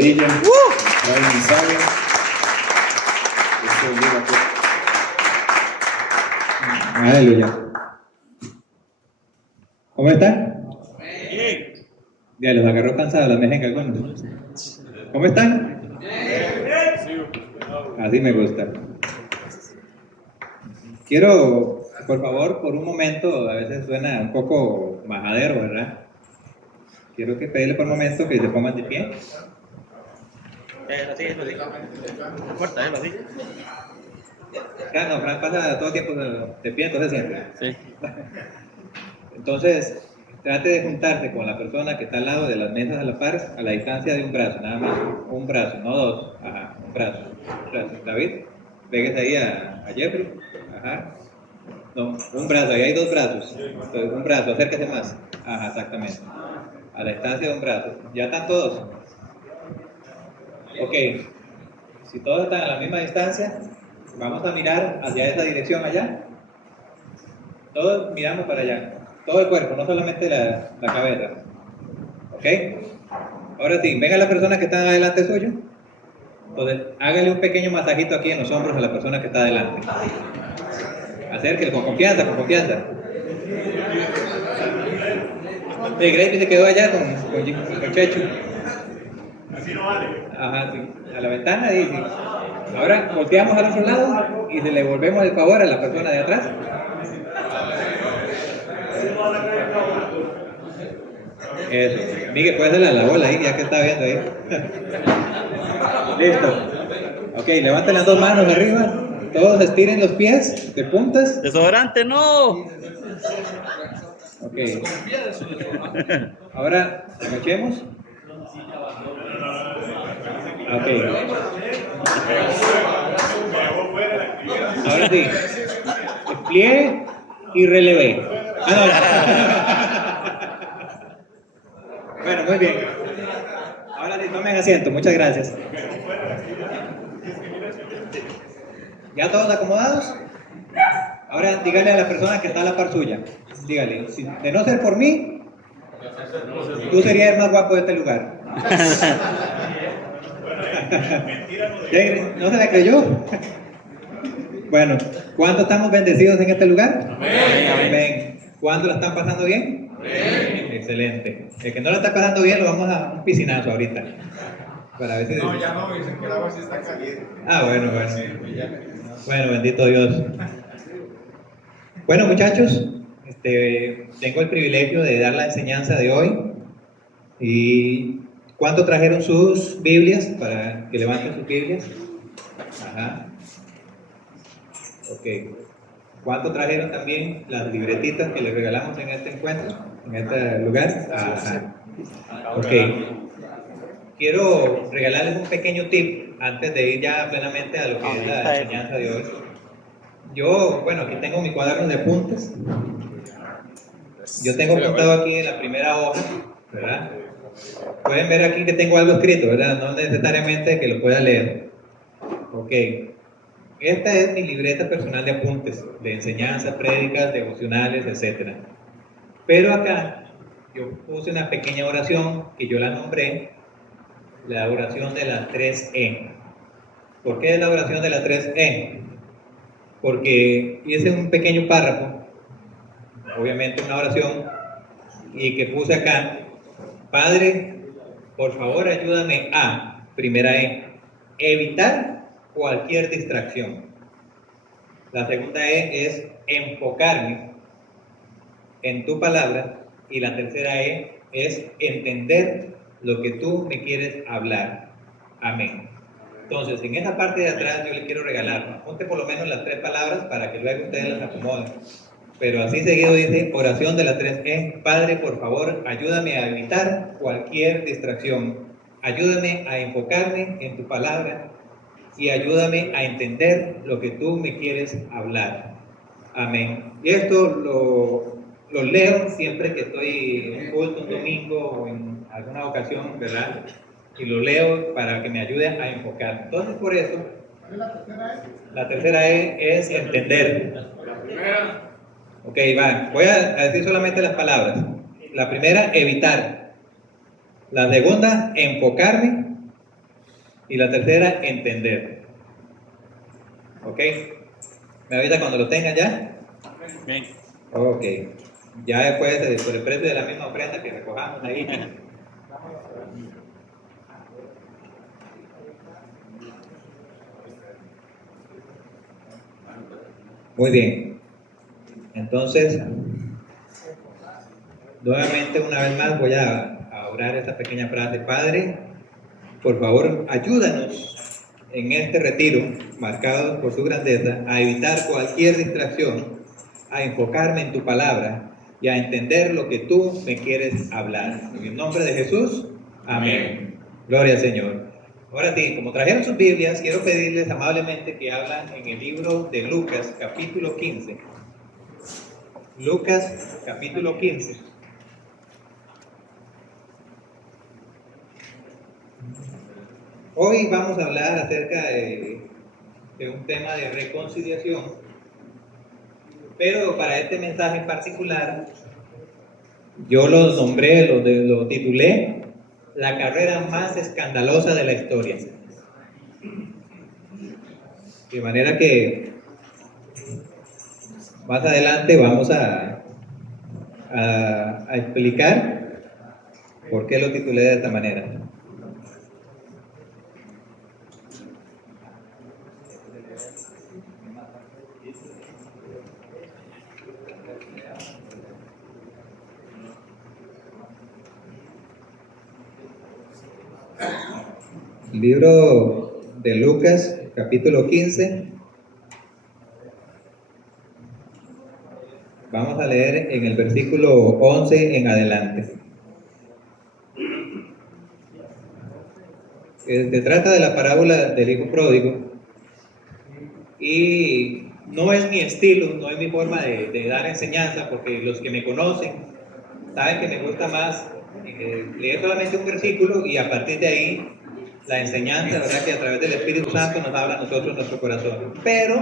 Ella va a iniciar. Aleluya. ¿Cómo están? Bien. Ya los agarró cansados la mejenga algunos. ¿Cómo están? Así me gusta. Quiero, por favor, por un momento, a veces suena un poco majadero, ¿verdad? Quiero que pedirle por un momento que se pongan de pie. Así, lo digo. No importa, lo digo. Fran pasa todo el tiempo de pie, entonces siempre. Sí. Entonces, trate de juntarse con la persona que está al lado de las mesas a la par, a la distancia de un brazo, nada más. Un brazo, no dos. Ajá, un brazo. David, péguese ahí a Jeffrey. Ajá. No, un brazo, ahí hay dos brazos. Entonces, un brazo, acérquese más. Ajá, exactamente. A la distancia de un brazo. ¿Ya están todos? Ok. Si todos están a la misma distancia, vamos a mirar hacia esa dirección allá. Todos miramos para allá. Todo el cuerpo, no solamente la cabeza. ¿Ok? Ahora sí, venga la persona que está adelante suyo. Entonces, hágale un pequeño masajito aquí en los hombros a la persona que está adelante. Acérquele con confianza, con confianza. Gracie se quedó allá con Chechu. Así no vale. Ajá, sí. A la ventana y sí. Ahora volteamos al otro lado y le devolvemos el favor a la persona de atrás. Eso. Miguel, puede hacerle la bola ahí, ya que está viendo ahí. Listo. Ok, levanten las dos manos arriba. Todos estiren los pies de puntas. Desodorante, no. Ok. Ahora, agachemos. Ok. Ahora sí. Despliegue y relevé. Bueno, muy bien. Ahora sí, tomen asiento. Muchas gracias. ¿Ya todos acomodados? Ahora dígale a la persona que está a la par suya. Dígale, de no ser por mí, tú serías el más guapo de este lugar. ¿No se la creyó? Bueno, ¿cuántos estamos bendecidos en este lugar? Amén. ¿Cuántos la están pasando bien? Excelente. El que no la está pasando bien lo vamos a un piscinazo ahorita. Para ver si... No, ya no, dicen que el agua sí está caliente. Ah, bueno. Bueno, bendito Dios. Bueno, muchachos, tengo el privilegio de dar la enseñanza de hoy. ¿Y cuánto trajeron sus Biblias? Para que levanten sus Biblias. Ajá. Ok. ¿Cuánto trajeron también las libretitas que les regalamos en este encuentro, en este lugar? Ajá. Ok. Quiero regalarles un pequeño tip antes de ir ya plenamente a lo que es la enseñanza de hoy. Yo, bueno, aquí tengo mi cuaderno de apuntes. Yo tengo apuntado aquí en la primera hoja, ¿verdad? Pueden ver aquí que tengo algo escrito, ¿verdad? No necesariamente que lo pueda leer. Ok. Esta es mi libreta personal de apuntes, de enseñanza, prédicas, devocionales, etc. Pero acá yo puse una pequeña oración que yo la nombré la oración de las 3E. ¿Por qué es la oración de las 3E? Porque hice un pequeño párrafo, obviamente una oración, y que puse acá, Padre, por favor ayúdame a, primera E, evitar cualquier distracción. La segunda E es enfocarme en tu palabra. Y la tercera E es entender lo que tú me quieres hablar. Amén. Entonces, en esa parte de atrás yo le quiero regalar, apunte por lo menos las 3 palabras para que luego ustedes las acomoden. Pero así seguido dice, oración de las 3E, Padre, por favor, ayúdame a evitar cualquier distracción. Ayúdame a enfocarme en tu palabra y ayúdame a entender lo que tú me quieres hablar. Amén. Y esto lo leo siempre que estoy en culto, un domingo o en alguna ocasión, ¿verdad? Y lo leo para que me ayude a enfocar. Entonces, por eso, la tercera E es entender. Ok, va. Voy a decir solamente las palabras. La primera, evitar. La segunda, enfocarme. Y la tercera, entender. ¿Ok? ¿Me avisa cuando lo tengan ya? Bien. Ok. Ya después, por el precio de la misma ofrenda que recojamos ahí. Muy bien. Entonces, nuevamente, una vez más, voy a orar esta pequeña frase. Padre, por favor, ayúdanos en este retiro, marcado por su grandeza, a evitar cualquier distracción, a enfocarme en tu palabra y a entender lo que tú me quieres hablar. En el nombre de Jesús, amén. Gloria al Señor. Ahora sí, como trajeron sus Biblias, quiero pedirles amablemente que hablan en el libro de Lucas, capítulo 15. Lucas, capítulo 15. Hoy vamos a hablar acerca de un tema de reconciliación, pero para este mensaje en particular, yo lo nombré, lo titulé, la carrera más escandalosa de la historia. De manera que más adelante vamos a explicar por qué lo titulé de esta manera. Libro de Lucas, capítulo 15. Vamos a leer en el versículo 11 en adelante. Se trata de la parábola del hijo pródigo y no es mi estilo, no es mi forma de dar enseñanza, porque los que me conocen saben que me gusta más leer solamente un versículo y a partir de ahí la enseñanza, ¿verdad? Que a través del Espíritu Santo nos habla a nosotros en nuestro corazón. Pero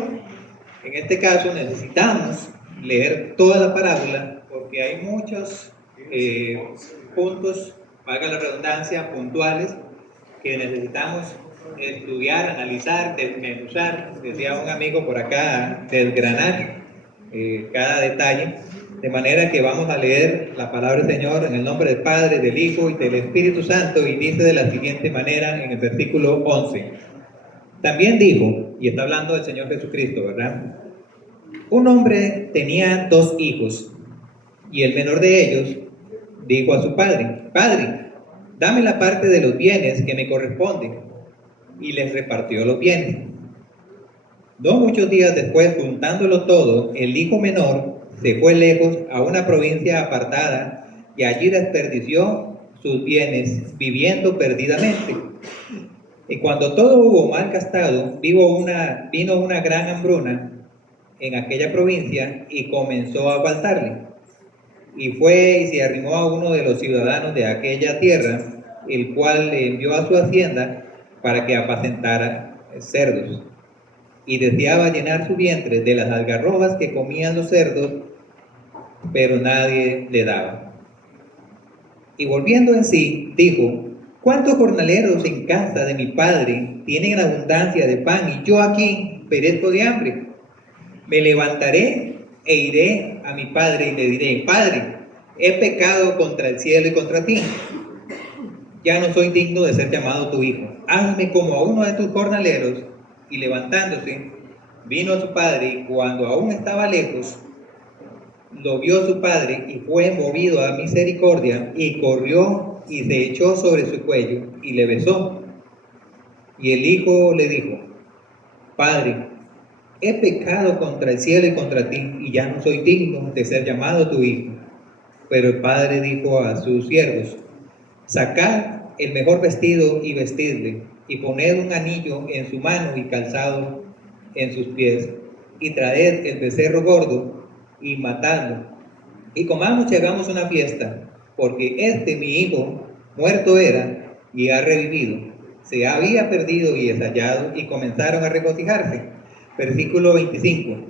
en este caso necesitamos leer toda la parábola porque hay muchos puntos, valga la redundancia, puntuales que necesitamos estudiar, analizar, desmenuzar, decía un amigo por acá, desgranar cada detalle, de manera que vamos a leer la palabra del Señor en el nombre del Padre, del Hijo y del Espíritu Santo, y dice de la siguiente manera en el versículo 11. También dijo, y está hablando del Señor Jesucristo, ¿verdad? Un hombre tenía 2 hijos, y el menor de ellos dijo a su padre, Padre, dame la parte de los bienes que me corresponde, y les repartió los bienes. No muchos días después, juntándolo todo, el hijo menor se fue lejos a una provincia apartada y allí desperdició sus bienes viviendo perdidamente. Y cuando todo hubo mal gastado, vino una gran hambruna en aquella provincia y comenzó a faltarle. Y fue y se arrimó a uno de los ciudadanos de aquella tierra, el cual le envió a su hacienda para que apacentara cerdos. Y deseaba llenar su vientre de las algarrobas que comían los cerdos, pero nadie le daba. Y volviendo en sí, dijo, ¿cuántos jornaleros en casa de mi padre tienen abundancia de pan y yo aquí perezco de hambre? Me levantaré e iré a mi padre y le diré, Padre, he pecado contra el cielo y contra ti. Ya no soy digno de ser llamado tu hijo. Hazme como a uno de tus jornaleros. Y levantándose, vino a su padre, y cuando aún estaba lejos, lo vio su padre y fue movido a misericordia y corrió y se echó sobre su cuello y le besó. Y el hijo le dijo, Padre, he pecado contra el cielo y contra ti, y ya no soy digno de ser llamado tu hijo. Pero el padre dijo a sus siervos, sacad el mejor vestido y vestidle, y poned un anillo en su mano y calzado en sus pies, y traed el becerro gordo y matadlo, y comamos y hagamos una fiesta, porque mi hijo, muerto era y ha revivido, se había perdido y es hallado, y comenzaron a regocijarse. Versículo 25.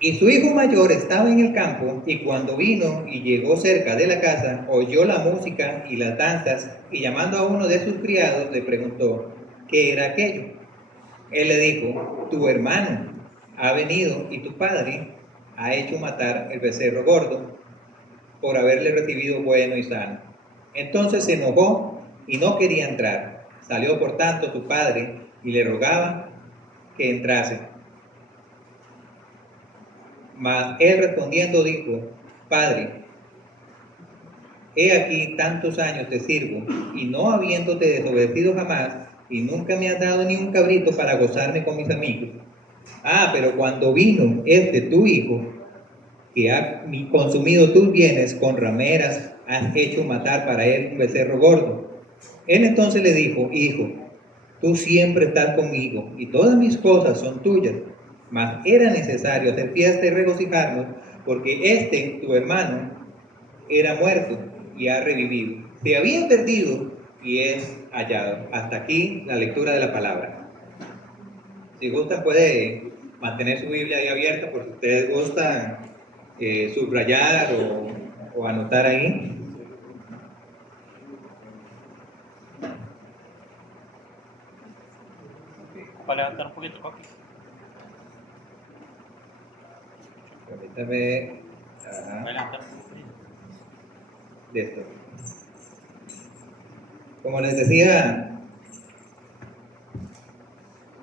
Y su hijo mayor estaba en el campo, y cuando vino y llegó cerca de la casa, oyó la música y las danzas, y llamando a uno de sus criados le preguntó, qué era aquello. Él le dijo, tu hermano ha venido y tu padre ha hecho matar el becerro gordo por haberle recibido bueno y sano. Entonces se enojó y no quería entrar. Salió por tanto tu padre y le rogaba que entrase. Mas él respondiendo dijo, Padre, he aquí tantos años te sirvo, y no habiéndote desobedecido jamás, y nunca me has dado ni un cabrito para gozarme con mis amigos. Pero cuando vino tu hijo, que ha consumido tus bienes, con rameras has hecho matar para él un becerro gordo. Él entonces le dijo, hijo, tú siempre estás conmigo, y todas mis cosas son tuyas. Mas era necesario hacer fiesta y regocijarnos, porque tu hermano, era muerto y ha revivido. Se había perdido y es hallado. Hasta aquí la lectura de la palabra. Si gustan puede mantener su Biblia ahí abierta, por si ustedes gustan subrayar o anotar ahí. Para levantar un poquito, papi. Permítame. Para levantar un poquito. De esto. Como les decía,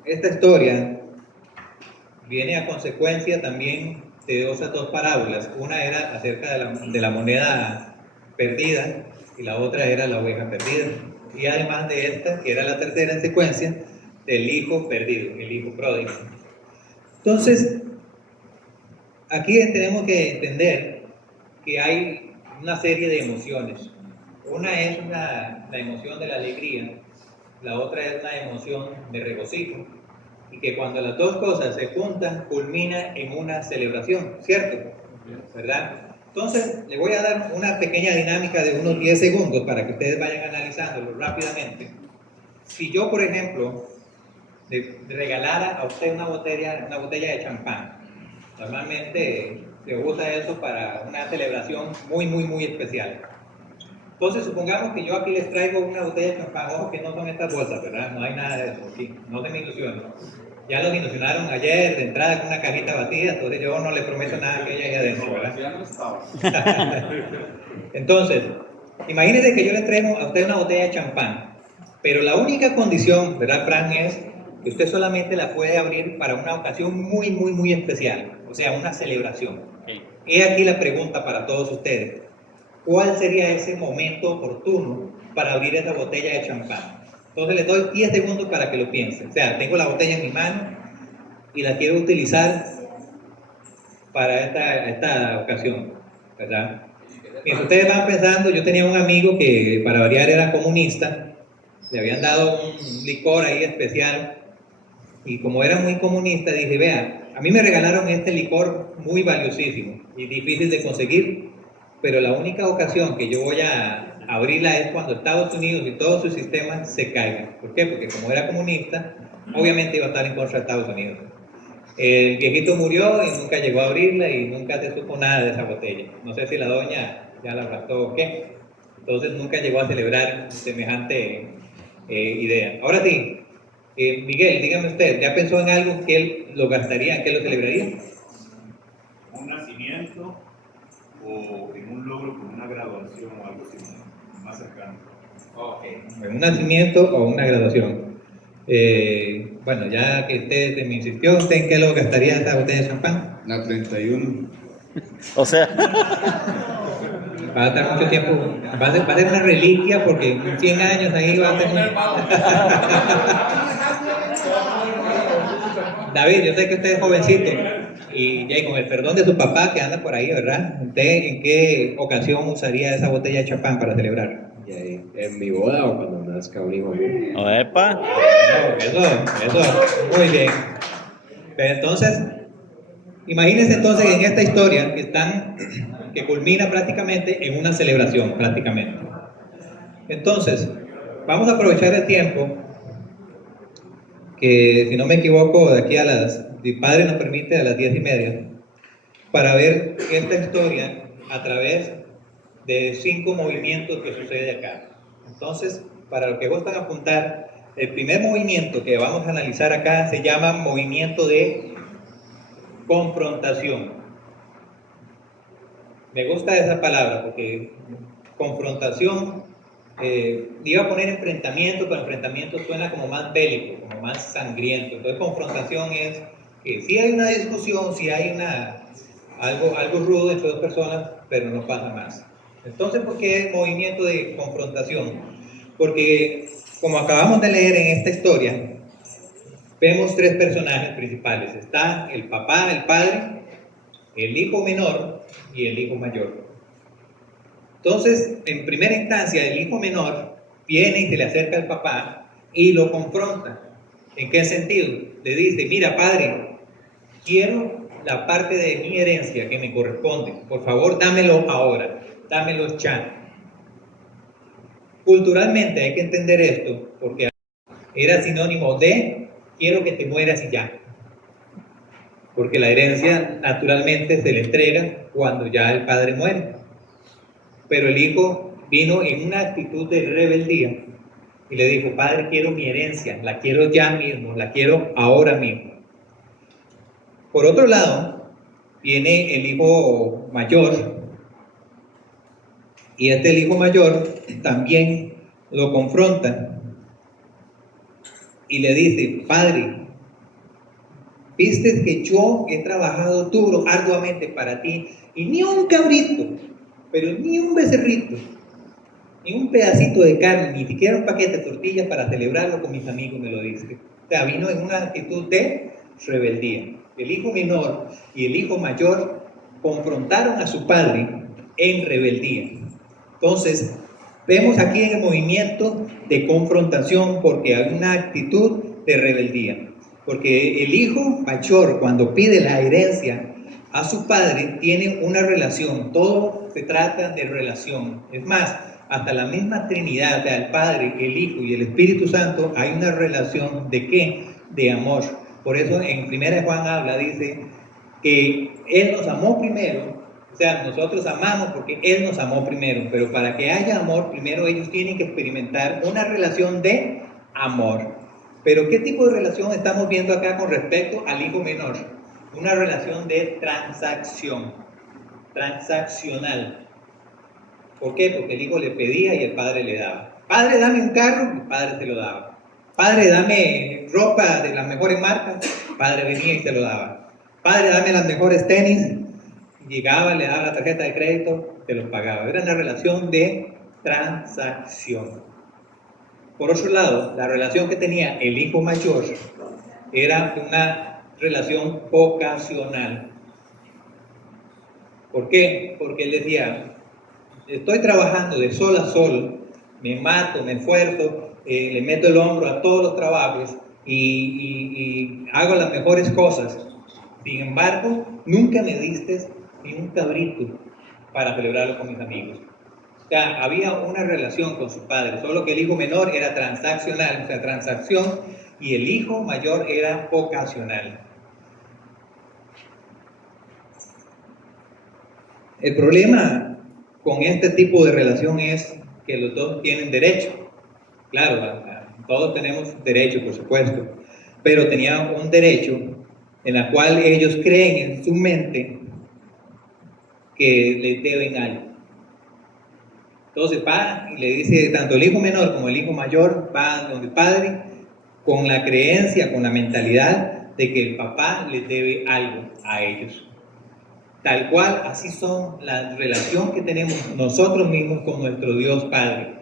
esta historia viene a consecuencia también de otras dos parábolas. Una era acerca de la moneda perdida y la otra era la oveja perdida. Y además de esta, que era la tercera en secuencia, del hijo perdido, el hijo pródigo. Entonces, aquí tenemos que entender que hay una serie de emociones. Una es la emoción de la alegría, la otra es una emoción de regocijo, y que cuando las dos cosas se juntan, culmina en una celebración, ¿cierto? ¿Verdad? Entonces, le voy a dar una pequeña dinámica de unos 10 segundos para que ustedes vayan analizándolo rápidamente. Si yo, por ejemplo, le regalara a usted una botella de champán, normalmente se usa eso para una celebración muy, muy, muy especial. Entonces, supongamos que yo aquí les traigo una botella de champán. Ojo que no son estas bolsas, ¿verdad? No hay nada de eso aquí, no se me ilusionen. Ya los ilusionaron ayer de entrada con una cajita vacía, entonces yo no les prometo nada que haya ahí adentro, ¿verdad? Ya no estaba. Entonces, imagínense que yo les traigo a usted una botella de champán, pero la única condición, ¿verdad, Fran? Es que usted solamente la puede abrir para una ocasión muy, muy, muy especial, o sea, una celebración. He aquí la pregunta para todos ustedes. ¿Cuál sería ese momento oportuno para abrir esa botella de champán? Entonces les doy 10 segundos para que lo piensen. O sea, tengo la botella en mi mano y la quiero utilizar para esta ocasión, ¿verdad? Mientras ustedes van pensando, yo tenía un amigo que para variar era comunista, le habían dado un licor ahí especial, y como era muy comunista dije, vea, a mí me regalaron este licor muy valiosísimo y difícil de conseguir, pero la única ocasión que yo voy a abrirla es cuando Estados Unidos y todos sus sistemas se caigan. ¿Por qué? Porque como era comunista, obviamente iba a estar en contra de Estados Unidos. El viejito murió y nunca llegó a abrirla y nunca se supo nada de esa botella. No sé si la doña ya la raptó o qué. Entonces nunca llegó a celebrar semejante idea. Ahora sí, Miguel, dígame usted, ¿ya pensó en algo que él lo gastaría, en qué lo celebraría? Un nacimiento o en un logro como una graduación o algo similar, más cercano. En un nacimiento o una graduación. Bueno, ya que usted me insistió, ¿usted en qué lo gastaría esta botella de champán? La 31. O sea, Va a estar mucho tiempo, va a ser una reliquia porque en 100 años ahí va a ser. David, yo sé que usted es jovencito y ya con el perdón de su papá que anda por ahí, ¿verdad? ¿Usted en qué ocasión usaría esa botella de champán para celebrar? ¿En mi boda o cuando nazca un hijo mío? epa. Eso, muy bien. Pero entonces, imagínense entonces en esta historia que culmina prácticamente en una celebración, prácticamente. Entonces, vamos a aprovechar el tiempo que, si no me equivoco, de aquí mi padre nos permite a las 10:30, para ver esta historia a través de 5 movimientos que sucede acá. Entonces, para los que gustan apuntar, El primer movimiento que vamos a analizar acá se llama movimiento de confrontación. Me gusta esa palabra porque confrontación, iba a poner enfrentamiento, pero enfrentamiento suena como más bélico, como más sangriento. Entonces confrontación es que sí hay una discusión, sí hay algo rudo entre dos personas, pero no pasa más. Entonces, ¿por qué movimiento de confrontación? Porque, como acabamos de leer en esta historia, vemos tres personajes principales. Está el papá, el padre, el hijo menor y el hijo mayor. Entonces, en primera instancia, el hijo menor viene y se le acerca al papá y lo confronta. ¿En qué sentido? Le dice, mira, padre, quiero la parte de mi herencia que me corresponde. Por favor, dámelo ahora, dámelo ya. Culturalmente hay que entender esto, porque era sinónimo de quiero que te mueras y ya. Porque la herencia naturalmente se le entrega cuando ya el padre muere. Pero el hijo vino en una actitud de rebeldía y le dijo, padre, quiero mi herencia, la quiero ya mismo, la quiero ahora mismo. Por otro lado, viene el hijo mayor, y el hijo mayor también lo confronta y le dice, padre, viste que yo he trabajado duro, arduamente para ti, y ni un cabrito, pero ni un becerrito, ni un pedacito de carne, ni siquiera un paquete de tortillas para celebrarlo con mis amigos, me lo dice. O sea, vino en una actitud de rebeldía. El hijo menor y el hijo mayor confrontaron a su padre en rebeldía. Entonces, vemos aquí en el movimiento de confrontación porque hay una actitud de rebeldía. Porque el hijo mayor, cuando pide la herencia a su padre, tiene una relación. Todo se trata de relación. Es más, hasta la misma Trinidad, o sea, el Padre, el Hijo y el Espíritu Santo, hay una relación de ¿qué? De amor. Por eso en 1 Juan habla, dice que Él nos amó primero, o sea, nosotros amamos porque Él nos amó primero, pero para que haya amor, primero ellos tienen que experimentar una relación de amor. Pero ¿qué tipo de relación estamos viendo acá con respecto al hijo menor? Una relación de transacción, transaccional. ¿Por qué? Porque el hijo le pedía y el padre le daba. Padre, dame un carro, el padre se lo daba. Padre, dame ropa de las mejores marcas, el padre venía y se lo daba. Padre, dame las mejores tenis, llegaba, le daba la tarjeta de crédito, se los pagaba. Era una relación de transacción. Por otro lado, la relación que tenía el hijo mayor era una relación vocacional. ¿Por qué? Porque él decía, estoy trabajando de sol a sol, me mato, me esfuerzo, le meto el hombro a todos los trabajos y hago las mejores cosas. Sin embargo, nunca me diste ni un cabrito para celebrarlo con mis amigos. O sea, había una relación con su padre, solo que el hijo menor era transaccional, o sea, transacción, y el hijo mayor era vocacional. El problema con este tipo de relación es que los dos tienen derecho. Claro, todos tenemos derecho, por supuesto, pero tenían un derecho en el cual ellos creen en su mente que les deben algo. Entonces va y le dice, tanto el hijo menor como el hijo mayor van donde el padre con la creencia, con la mentalidad de que el papá les debe algo a ellos. Tal cual, así son la relación que tenemos nosotros mismos con nuestro Dios Padre.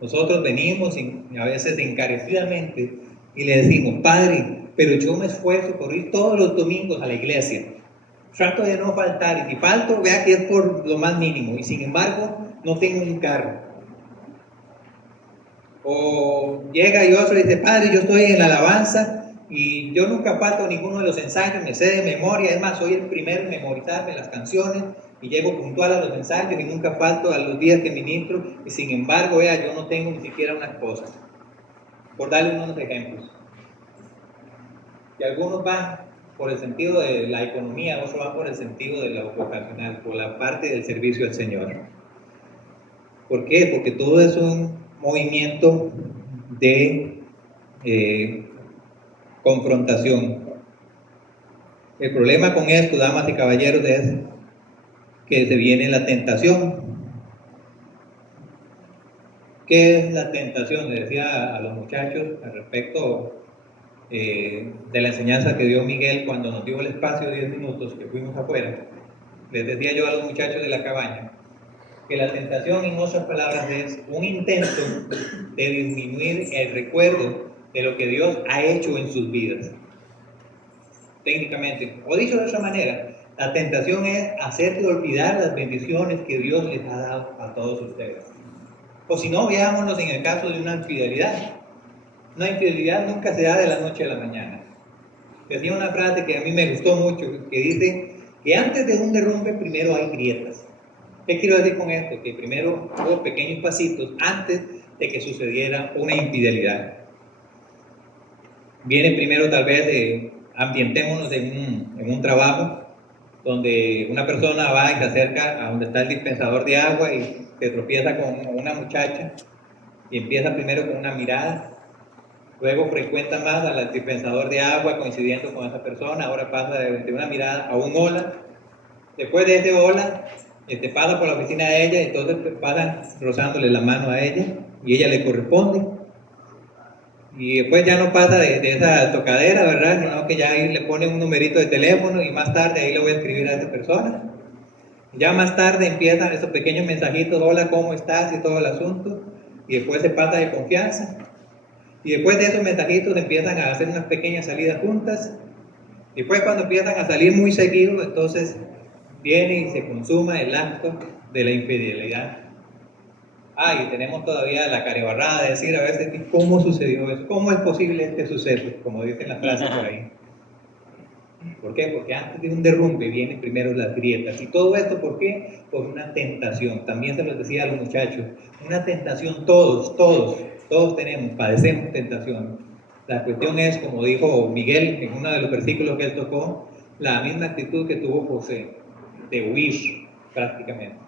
Nosotros venimos a veces encarecidamente y le decimos, Padre, pero yo me esfuerzo por ir todos los domingos a la iglesia. Trato de no faltar y si falto, vea que es por lo más mínimo y sin embargo no tengo un carro. O llega y otro y dice, Padre, yo estoy en la alabanza y yo nunca falto a ninguno de los ensayos, me sé de memoria, es más, soy el primero en memorizarme las canciones y llego puntual a los ensayos y nunca falto a los días que ministro y sin embargo, vea, yo no tengo ni siquiera una esposa. Por darle unos ejemplos. Y algunos van por el sentido de la economía, otros van por el sentido de lo vocacional, por la parte del servicio al Señor. ¿Por qué? Porque todo es un movimiento de confrontación. El problema con esto, damas y caballeros, es que se viene la tentación. ¿Qué es la tentación? Le decía a los muchachos al respecto de la enseñanza que dio Miguel cuando nos dio el espacio de 10 minutos que fuimos afuera. Les decía yo a los muchachos de la cabaña que la tentación, en otras palabras, es un intento de disminuir el recuerdo de lo que Dios ha hecho en sus vidas. Técnicamente, o dicho de otra manera, la tentación es hacerte olvidar las bendiciones que Dios les ha dado a todos ustedes. O si no, veámonos en el caso de una infidelidad. Una infidelidad nunca se da de la noche a la mañana. Decía una frase que a mí me gustó mucho, que dice que antes de un derrumbe primero hay grietas. ¿Qué quiero decir con esto? Que primero hubo pequeños pasitos antes de que sucediera una infidelidad. Viene primero tal vez ambientémonos en un trabajo donde una persona va y se acerca a donde está el dispensador de agua y se tropieza con una muchacha y empieza primero con una mirada, luego frecuenta más al dispensador de agua coincidiendo con esa persona, ahora pasa de una mirada a un hola, después de ese hola pasa por la oficina de ella y entonces pasan rozándole la mano a ella y ella le corresponde. Y después ya no pasa de esa tocadera, ¿verdad? Sino que ya ahí le pone un numerito de teléfono y más tarde ahí le voy a escribir a esa persona. Ya más tarde empiezan esos pequeños mensajitos, hola, ¿cómo estás? Y todo el asunto. Y después se pasa de confianza. Y después de esos mensajitos empiezan a hacer unas pequeñas salidas juntas. Y después cuando empiezan a salir muy seguido, entonces viene y se consuma el acto de la infidelidad. Y tenemos todavía la carebarrada de decir a veces, ¿cómo sucedió eso? ¿Cómo es posible este suceso? Como dicen las frases por ahí. ¿Por qué? Porque antes de un derrumbe vienen primero las grietas. ¿Y todo esto por qué? Por una tentación. También se los decía a los muchachos. Una tentación, todos tenemos, padecemos tentación. La cuestión es, como dijo Miguel en uno de los versículos que él tocó, la misma actitud que tuvo José, de huir prácticamente.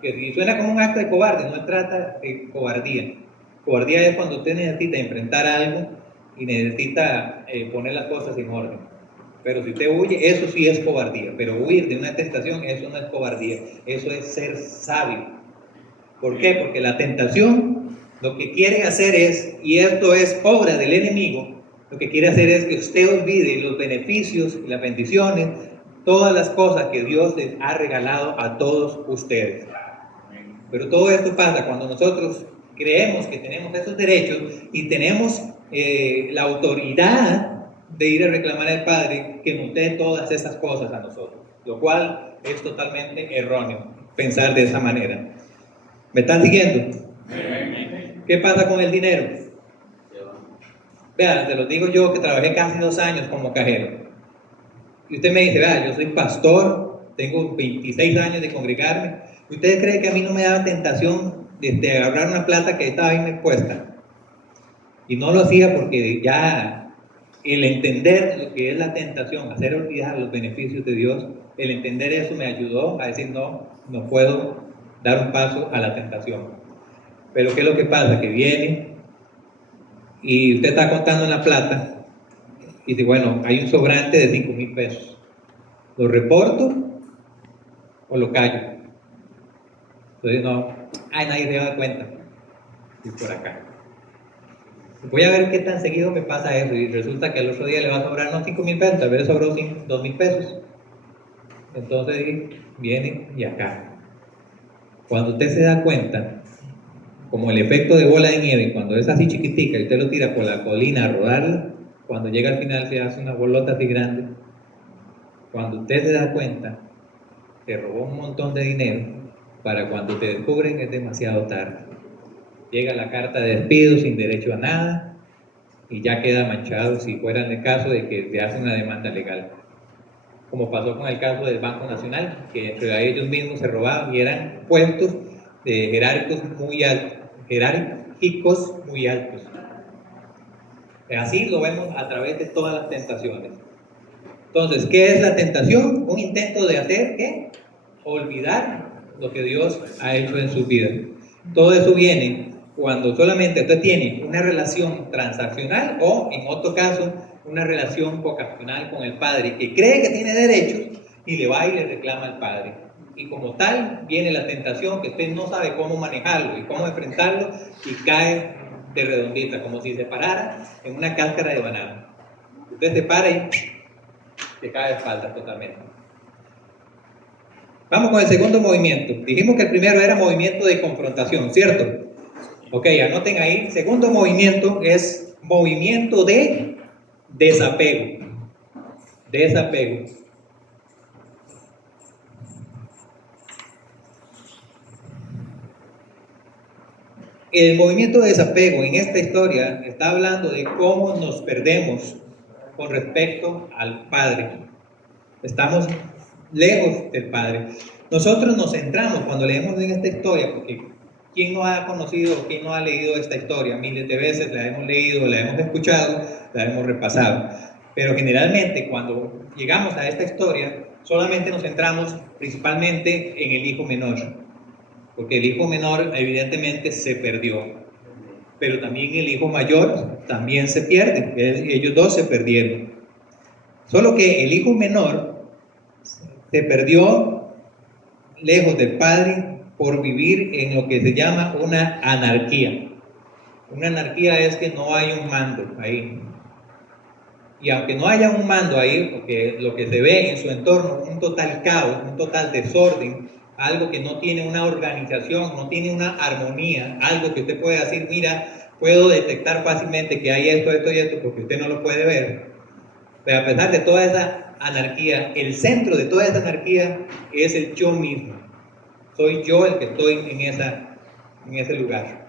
Que si suena como un acto de cobarde, no trata de cobardía. Cobardía es cuando usted necesita enfrentar algo y necesita poner las cosas en orden. Pero si usted huye, eso sí es cobardía. Pero huir de una tentación, eso no es cobardía. Eso es ser sabio. ¿Por qué? Porque la tentación lo que quiere hacer es, y esto es obra del enemigo, lo que quiere hacer es que usted olvide los beneficios y las bendiciones, todas las cosas que Dios les ha regalado a todos ustedes. Pero todo esto pasa cuando nosotros creemos que tenemos esos derechos y tenemos la autoridad de ir a reclamar al Padre que nos dé todas esas cosas a nosotros, lo cual es totalmente erróneo pensar de esa manera. ¿Me están siguiendo? ¿Qué pasa con el dinero? Vean, se los digo yo que trabajé casi 2 años como cajero. Y usted me dice, vea, yo soy pastor, tengo 26 años de congregarme. ¿Ustedes creen que a mí no me daba tentación de agarrar una plata que estaba ahí puesta? Y no lo hacía porque ya el entender lo que es la tentación, hacer olvidar los beneficios de Dios, el entender eso me ayudó a decir, no puedo dar un paso a la tentación. Pero ¿qué es lo que pasa? Que viene y usted está contando una plata y dice, bueno, hay un sobrante de 5,000 pesos. ¿Lo reporto o lo callo? Entonces nadie se da cuenta. Y por acá. Voy a ver qué tan seguido me pasa eso. Y resulta que al otro día le va a sobrar no 5,000 pesos, tal vez le sobró 2,000 pesos. Entonces viene y acá. Cuando usted se da cuenta, como el efecto de bola de nieve, cuando es así chiquitica y usted lo tira por la colina a rodarla, cuando llega al final se hace una bolota así grande. Cuando usted se da cuenta, se robó un montón de dinero. Para cuando te descubren es demasiado tarde. Llega la carta de despido sin derecho a nada y ya queda manchado si fuera en el caso de que te hacen una demanda legal. Como pasó con el caso del Banco Nacional, que entre ellos mismos se robaban y eran puestos de jerárquicos muy altos. Así lo vemos a través de todas las tentaciones. Entonces, ¿qué es la tentación? Un intento de hacer, ¿qué? Olvidar lo que Dios ha hecho en su vida. Todo eso viene cuando solamente usted tiene una relación transaccional o, en otro caso, una relación vocacional con el padre que cree que tiene derechos y le va y le reclama al padre. Y como tal, viene la tentación que usted no sabe cómo manejarlo y cómo enfrentarlo y cae de redondita, como si se parara en una cáscara de banana. Usted se para y se cae de espalda totalmente. Vamos con el segundo movimiento. Dijimos que el primero era movimiento de confrontación, ¿cierto? Ok, anoten ahí. Segundo movimiento es movimiento de desapego. Desapego. El movimiento de desapego en esta historia está hablando de cómo nos perdemos con respecto al Padre. Estamos lejos del Padre. Nosotros nos centramos cuando leemos en esta historia, porque ¿quién no ha conocido, quién no ha leído esta historia? Miles de veces la hemos leído, la hemos escuchado, la hemos repasado. Pero generalmente cuando llegamos a esta historia, solamente nos centramos principalmente en el hijo menor. Porque el hijo menor evidentemente se perdió, pero también el hijo mayor también se pierde, ellos dos se perdieron. Solo que el hijo menor se perdió lejos del padre por vivir en lo que se llama una anarquía. Una anarquía es que no hay un mando ahí. Y aunque no haya un mando ahí, porque lo que se ve en su entorno, un total caos, un total desorden, algo que no tiene una organización, no tiene una armonía, algo que usted puede decir, mira, puedo detectar fácilmente que hay esto, esto y esto, porque usted no lo puede ver. Pero a pesar de toda esa anarquía, el centro de toda esa anarquía es el yo mismo. Soy yo el que estoy en ese lugar.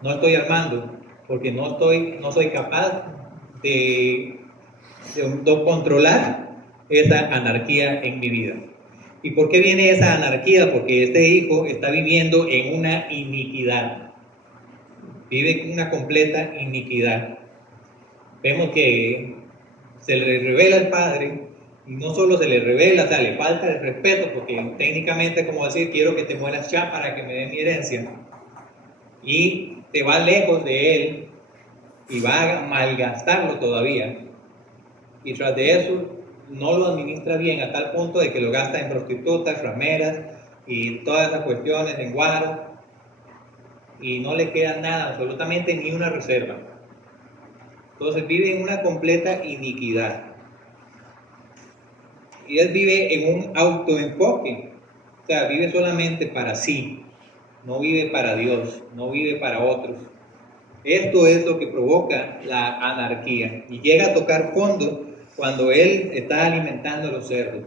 No estoy armando, porque no soy capaz de controlar esa anarquía en mi vida. ¿Y por qué viene esa anarquía? Porque este hijo está viviendo en una iniquidad. Vive en una completa iniquidad. Vemos que se le revela al padre, y no solo se le revela, o sea, le falta el respeto, porque técnicamente es como decir, quiero que te mueras ya para que me dé mi herencia. Y te va lejos de él y va a malgastarlo todavía. Y tras de eso, no lo administra bien a tal punto de que lo gasta en prostitutas, rameras y todas esas cuestiones, en guaro, y no le queda nada, absolutamente ni una reserva. Entonces vive en una completa iniquidad. Y él vive en un autoenfoque, o sea, vive solamente para sí, no vive para Dios, no vive para otros. Esto es lo que provoca la anarquía y llega a tocar fondo cuando él está alimentando a los cerdos,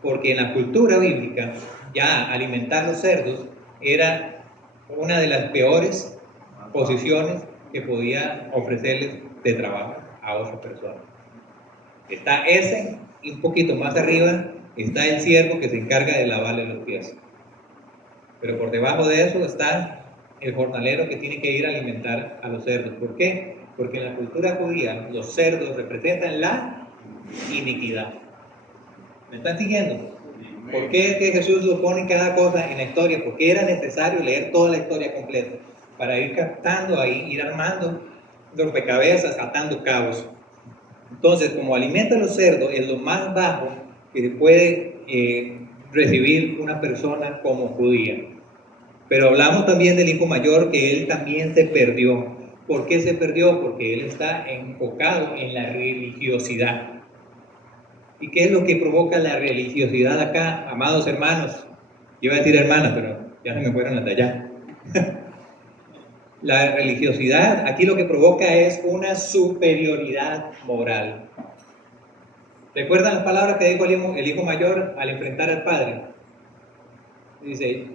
porque en la cultura bíblica ya alimentar los cerdos era una de las peores posiciones que podía ofrecerles de trabajo a otra persona. Está ese y un poquito más arriba está el siervo que se encarga de lavarle los pies. Pero por debajo de eso está el jornalero que tiene que ir a alimentar a los cerdos. ¿Por qué? Porque en la cultura judía los cerdos representan la iniquidad. ¿Me están siguiendo? ¿Por qué que Jesús lo pone cada cosa en la historia? Porque era necesario leer toda la historia completa para ir captando ahí, ir armando rompecabezas, atando cabos. Entonces, como alimenta a los cerdos, es lo más bajo que se puede recibir una persona como judía. Pero hablamos también del hijo mayor, que él también se perdió. ¿Por qué se perdió? Porque él está enfocado en la religiosidad. ¿Y qué es lo que provoca la religiosidad acá, amados hermanos? Iba a decir hermanas, pero ya se me fueron las de allá. La religiosidad aquí lo que provoca es una superioridad moral. ¿Recuerdan las palabras que dijo el hijo mayor al enfrentar al padre? Dice,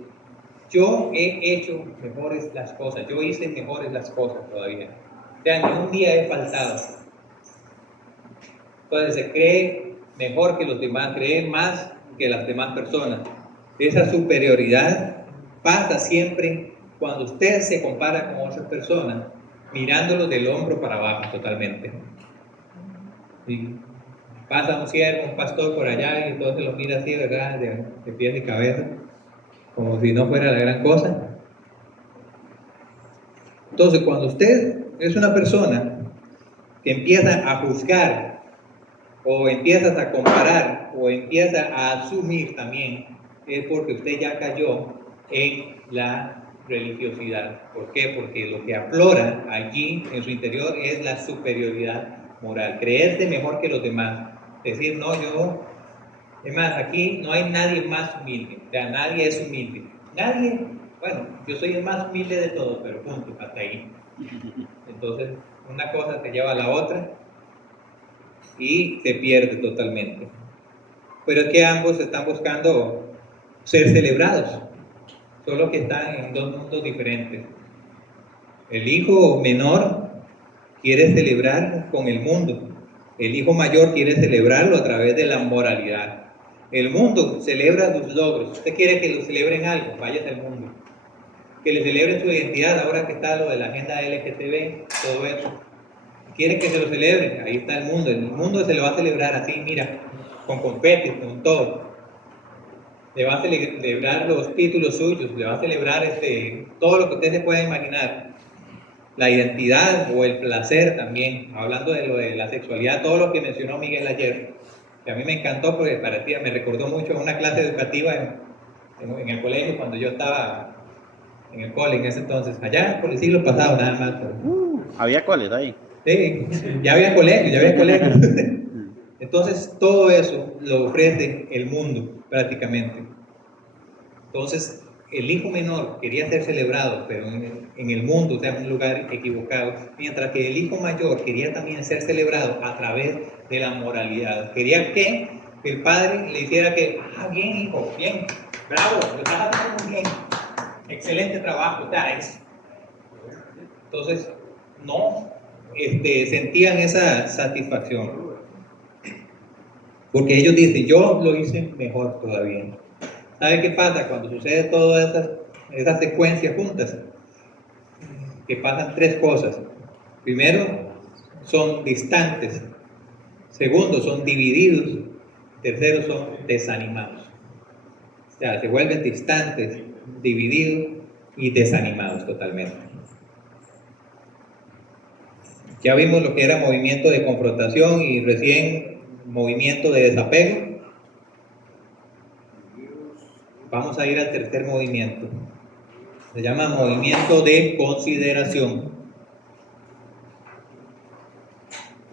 yo he hecho mejores las cosas, yo hice mejores las cosas todavía. O sea, ni un día he faltado. Entonces se cree mejor que los demás, cree más que las demás personas. Esa superioridad pasa siempre cuando usted se compara con otras personas, mirándolos del hombro para abajo totalmente. ¿Sí? Pasa un siervo, un pastor por allá y entonces lo mira así, ¿verdad? De pies y cabeza, como si no fuera la gran cosa. Entonces, cuando usted es una persona que empieza a juzgar, o empiezas a comparar, o empieza a asumir también, es porque usted ya cayó en la religiosidad. ¿Por qué? Porque lo que aflora allí en su interior es la superioridad moral, creerse mejor que los demás, decir, no, yo, es más, aquí no hay nadie más humilde, o sea, nadie es humilde, nadie, bueno, yo soy el más humilde de todos, pero punto, hasta ahí. Entonces, una cosa te lleva a la otra y se pierde totalmente. Pero es que ambos están buscando ser celebrados, solo que están en dos mundos diferentes. El hijo menor quiere celebrar con el mundo, el hijo mayor quiere celebrarlo a través de la moralidad. El mundo celebra sus logros. Usted quiere que lo celebren algo, váyase al mundo. Que le celebren su identidad, ahora que está lo de la agenda LGTB, todo eso. Quiere que se lo celebren, ahí está el mundo se lo va a celebrar así, mira, con confetis, con todo. Le va a celebrar los títulos suyos, le va a celebrar todo lo que usted se pueda imaginar. La identidad o el placer también, hablando de lo de la sexualidad, todo lo que mencionó Miguel ayer, que a mí me encantó porque parecía, me recordó mucho a una clase educativa en el colegio cuando yo estaba en el cole en ese entonces, allá por el siglo pasado nada más. Había coles ahí. Sí, ya había colegio. Entonces todo eso lo ofrece el mundo prácticamente. Entonces el hijo menor quería ser celebrado, pero en el mundo, o sea, en un lugar equivocado, mientras que el hijo mayor quería también ser celebrado a través de la moralidad. Quería que el padre le hiciera que, bien hijo, bien, bravo, lo estás haciendo muy bien, excelente trabajo, eso. Entonces, no sentían esa satisfacción, porque ellos dicen, yo lo hice mejor todavía. ¿Sabe qué pasa cuando sucede todas esas secuencias juntas? Que pasan tres cosas. Primero, son distantes. Segundo, son divididos. Tercero, son desanimados. O sea, se vuelven distantes, divididos y desanimados totalmente. Ya vimos lo que era movimiento de confrontación y recién movimiento de desapego. Vamos a ir al tercer movimiento. Se llama movimiento de consideración.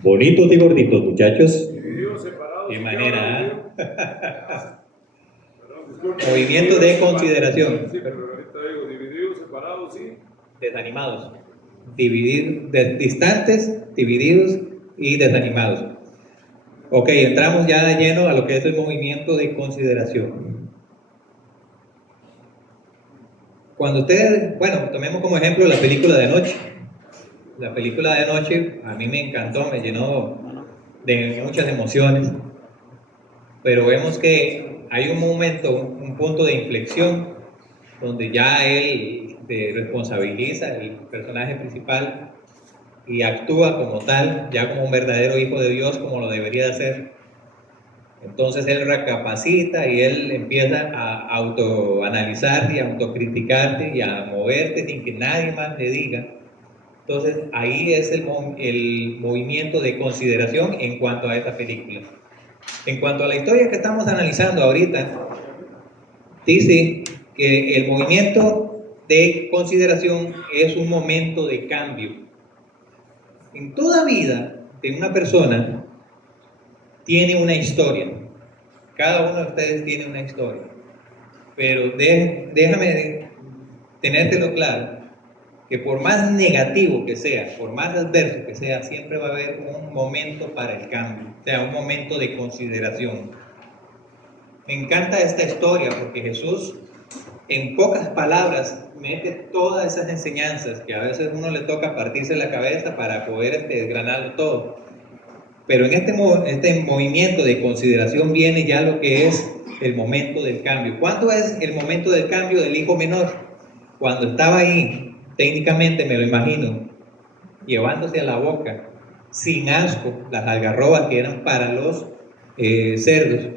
Bonitos y gorditos, muchachos. Qué manera, ¿eh? Movimiento de consideración. Sí, pero ahorita digo, divididos, separados, sí. Desanimados. Distantes, divididos y desanimados. Ok, entramos ya de lleno a lo que es el movimiento de consideración. Cuando ustedes, tomemos como ejemplo la película de anoche. La película de anoche a mí me encantó, me llenó de muchas emociones, pero vemos que hay un momento, un punto de inflexión, donde ya él se responsabiliza, el personaje principal, y actúa como tal, ya como un verdadero hijo de Dios, como lo debería de hacer. Entonces él recapacita y él empieza a autoanalizarse y a autocriticarse y a moverse sin que nadie más le diga. Entonces ahí es el movimiento de consideración en cuanto a esta película. En cuanto a la historia que estamos analizando ahorita, dice que el movimiento de consideración es un momento de cambio. En toda vida de una persona tiene una historia. Cada uno de ustedes tiene una historia. Pero déjame tenértelo claro, que por más negativo que sea, por más adverso que sea, siempre va a haber un momento para el cambio, o sea, un momento de consideración. Me encanta esta historia porque Jesús, en pocas palabras, mete todas esas enseñanzas que a veces uno le toca partirse la cabeza para poder desgranarlo todo. Pero en este movimiento de consideración viene ya lo que es el momento del cambio. ¿Cuándo es el momento del cambio del hijo menor? Cuando estaba ahí, técnicamente me lo imagino, llevándose a la boca, sin asco, las algarrobas que eran para los cerdos.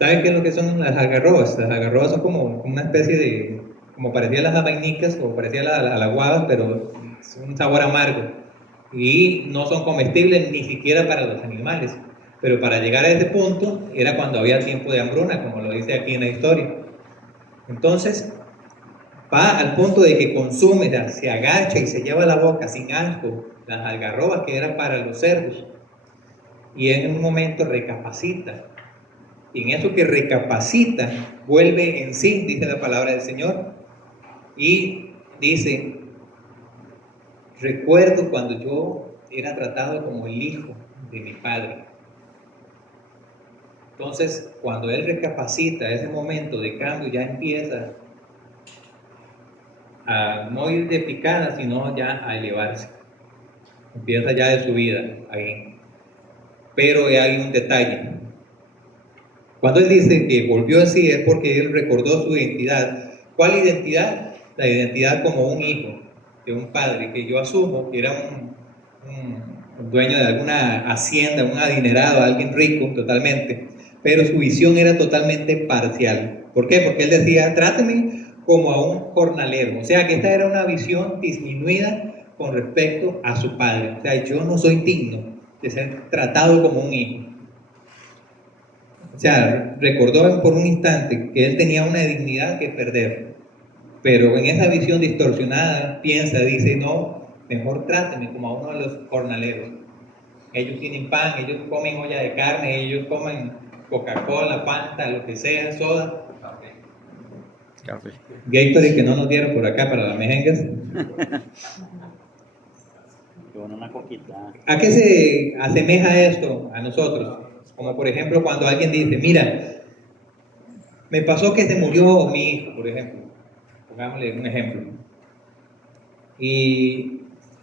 ¿Saben qué es lo que son las algarrobas? Las algarrobas son como una especie de, como parecían las abainicas o parecían las guavas, pero es un sabor amargo y no son comestibles ni siquiera para los animales. Pero para llegar a ese punto era cuando había tiempo de hambruna, como lo dice aquí en la historia. Entonces, va al punto de que consume, se agacha y se lleva a la boca sin asco las algarrobas que eran para los cerdos. Y en un momento recapacita. Y en eso que recapacita, vuelve en sí, dice la palabra del Señor. Y dice, recuerdo cuando yo era tratado como el hijo de mi padre. Entonces, cuando él recapacita, ese momento de cambio ya empieza a no ir de picada, sino ya a elevarse. Empieza ya de su vida ahí. Pero hay un detalle. Cuando él dice que volvió así es porque él recordó su identidad. ¿Cuál identidad? La identidad como un hijo de un padre, que yo asumo que era un dueño de alguna hacienda, un adinerado, alguien rico totalmente, pero su visión era totalmente parcial. ¿Por qué? Porque él decía, tráteme como a un jornalero. O sea, que esta era una visión disminuida con respecto a su padre. O sea, yo no soy digno de ser tratado como un hijo. O sea, recordó por un instante que él tenía una dignidad que perder, pero en esa visión distorsionada piensa, dice, no, mejor tráteme como a uno de los jornaleros. Ellos tienen pan, ellos comen olla de carne, ellos comen Coca-Cola, Fanta, lo que sea, soda. Café. Gatorade que no nos dieron por acá para las mejengas. Qué bueno, una coquita. ¿A qué se asemeja esto a nosotros? Como por ejemplo cuando alguien dice, mira, me pasó que se murió mi hijo, por ejemplo. Pongámosle un ejemplo. Y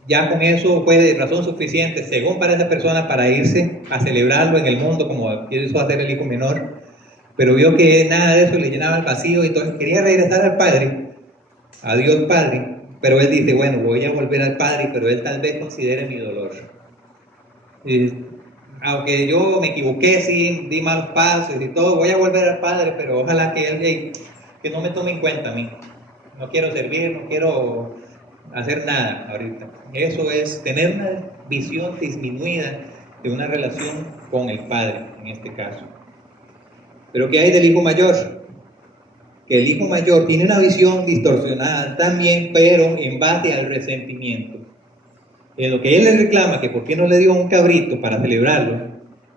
ya con eso fue de razón suficiente, según para esa persona, para irse a celebrarlo en el mundo, como quiso hacer el hijo menor. Pero vio que nada de eso le llenaba el vacío, y entonces quería regresar al Padre, a Dios Padre. Pero él dice, bueno, voy a volver al Padre, pero él tal vez considere mi dolor. Y, aunque yo me equivoqué, sí, di malos pasos y todo, voy a volver al Padre, pero ojalá que él, que no me tome en cuenta a mí. No quiero servir, no quiero hacer nada ahorita. Eso es tener una visión disminuida de una relación con el Padre, en este caso. Pero ¿qué hay del hijo mayor? Que el hijo mayor tiene una visión distorsionada también, pero en base al resentimiento. En lo que él le reclama, que por qué no le dio un cabrito para celebrarlo,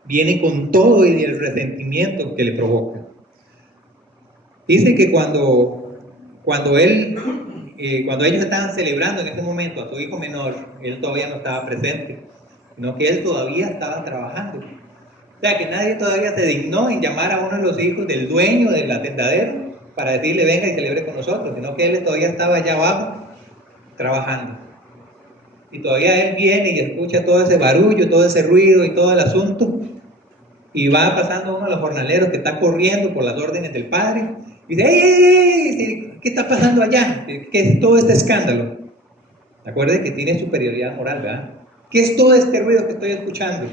viene con todo el resentimiento que le provoca. Dice que cuando ellos estaban celebrando en ese momento a su hijo menor, él todavía no estaba presente, sino que él todavía estaba trabajando. O sea, que nadie todavía se dignó en llamar a uno de los hijos del dueño del atendadero para decirle venga y celebre con nosotros, sino que él todavía estaba allá abajo trabajando. Y todavía él viene y escucha todo ese barullo, todo ese ruido y todo el asunto, y va pasando uno de los jornaleros que está corriendo por las órdenes del padre, y dice, ¡ey! ¿Qué está pasando allá? ¿Qué es todo este escándalo? Acuerde que tiene superioridad moral, ¿verdad? ¿Qué es todo este ruido que estoy escuchando?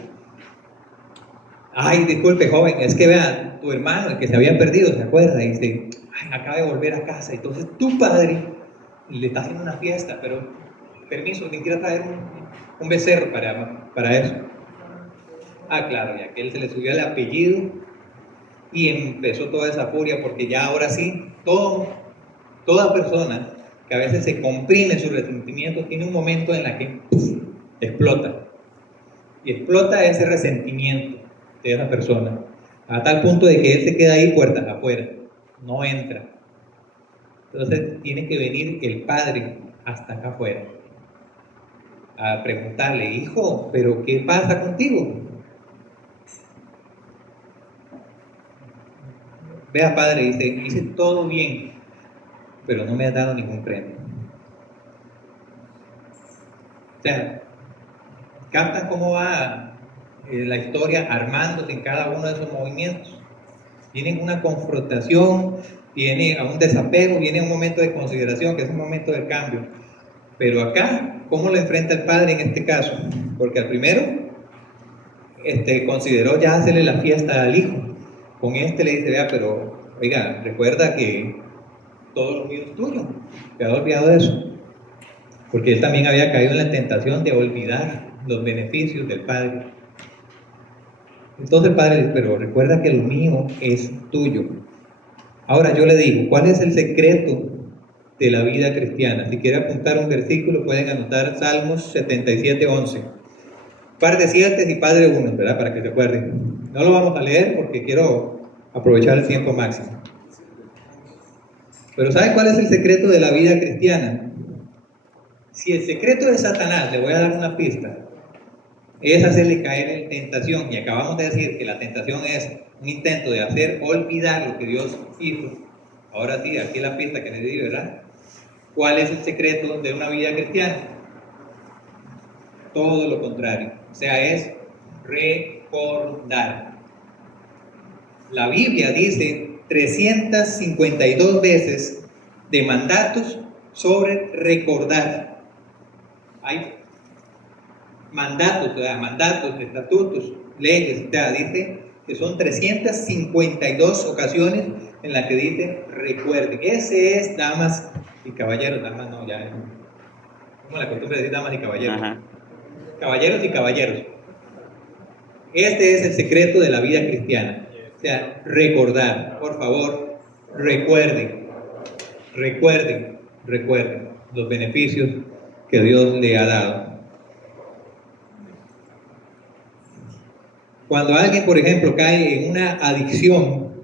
Ay, disculpe, joven, es que vean, tu hermano, el que se había perdido, ¿se acuerda? Y dice, ay, acaba de volver a casa. Entonces tu padre le está haciendo una fiesta, pero permiso, le quiero traer un becerro para eso. Ah, claro, ya que él se le subió el apellido y empezó toda esa furia, porque ya ahora sí, toda persona que a veces se comprime su resentimiento tiene un momento en la que explota. Y explota ese resentimiento de esa persona, a tal punto de que él se queda ahí puertas afuera, no entra. Entonces tiene que venir el padre hasta acá afuera a preguntarle, hijo, ¿pero qué pasa contigo? Vea, padre, dice, hice todo bien, pero no me has dado ningún premio. O sea, captan cómo va la historia armándose en cada uno de esos movimientos. Viene una confrontación, viene a un desapego, viene un momento de consideración, que es un momento de cambio. Pero acá, ¿cómo lo enfrenta el padre en este caso? Porque al primero consideró ya hacerle la fiesta al hijo. Con le dice, vea, pero oiga, recuerda que todo lo mío es tuyo. ¿Te has olvidado de eso? porque él también había caído en la tentación de olvidar los beneficios del Padre. Entonces el Padre dice, pero recuerda que lo mío es tuyo. Ahora yo le digo, ¿cuál es el secreto de la vida cristiana? Si quiere apuntar un versículo, pueden anotar Salmos 77:11. Padre 7 y Padre 1, ¿verdad? Para que recuerden. No lo vamos a leer porque quiero aprovechar el tiempo máximo. Pero ¿sabe cuál es el secreto de la vida cristiana? Si el secreto de Satanás, le voy a dar una pista, es hacerle caer en tentación, y acabamos de decir que la tentación es un intento de hacer olvidar lo que Dios hizo. Ahora sí, aquí la pista que le di, ¿verdad? ¿Cuál es el secreto de una vida cristiana? Todo lo contrario, o sea, es recordar. La Biblia dice 352 veces de mandatos sobre recordar. Hay mandatos, estatutos, leyes, dice que son 352 ocasiones en las que dice recuerden. Ese es, damas y caballeros, damas no, ya es como la costumbre de decir damas y caballeros. Ajá. Caballeros y caballeros. Este es el secreto de la vida cristiana. O sea, recordar, por favor, recuerden los beneficios que Dios le ha dado. Cuando alguien, por ejemplo, cae en una adicción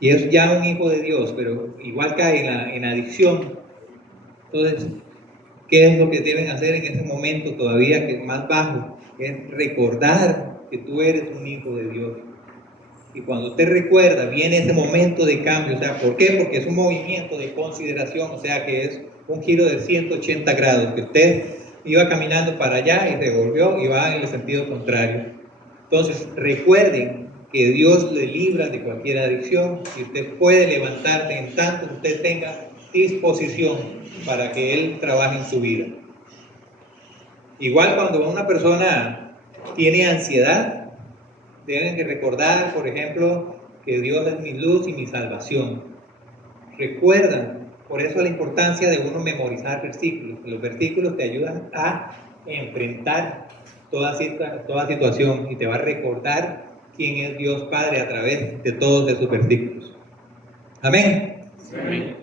y es ya un hijo de Dios, pero igual cae en adicción, entonces, ¿qué es lo que deben hacer en ese momento todavía que es más bajo? Es recordar que tú eres un hijo de Dios. Y cuando usted recuerda, viene ese momento de cambio. O sea, ¿por qué? Porque es un movimiento de consideración, o sea, que es un giro de 180 grados, que usted iba caminando para allá y se volvió y va en el sentido contrario. Entonces, recuerden que Dios le libra de cualquier adicción y usted puede levantarse en tanto que usted tenga disposición para que Él trabaje en su vida. Igual cuando una persona tiene ansiedad, deben de recordar, por ejemplo, que Dios es mi luz y mi salvación. Recuerdan, por eso la importancia de uno memorizar versículos. Los versículos te ayudan a enfrentar toda situación y te va a recordar quién es Dios Padre a través de todos esos versículos. Amén. Amén.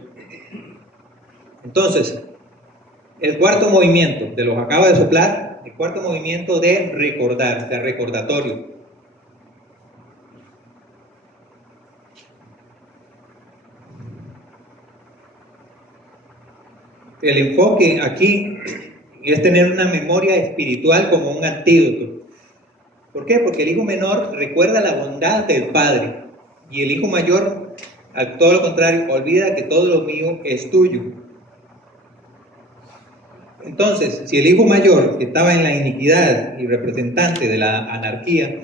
Entonces, el cuarto movimiento, te los acabo de soplar, el cuarto movimiento de recordar, de recordatorio. El enfoque aquí es tener una memoria espiritual como un antídoto. ¿Por qué? Porque el hijo menor recuerda la bondad del padre y el hijo mayor, al todo lo contrario, olvida que todo lo mío es tuyo. Entonces, si el hijo mayor, que estaba en la iniquidad y representante de la anarquía,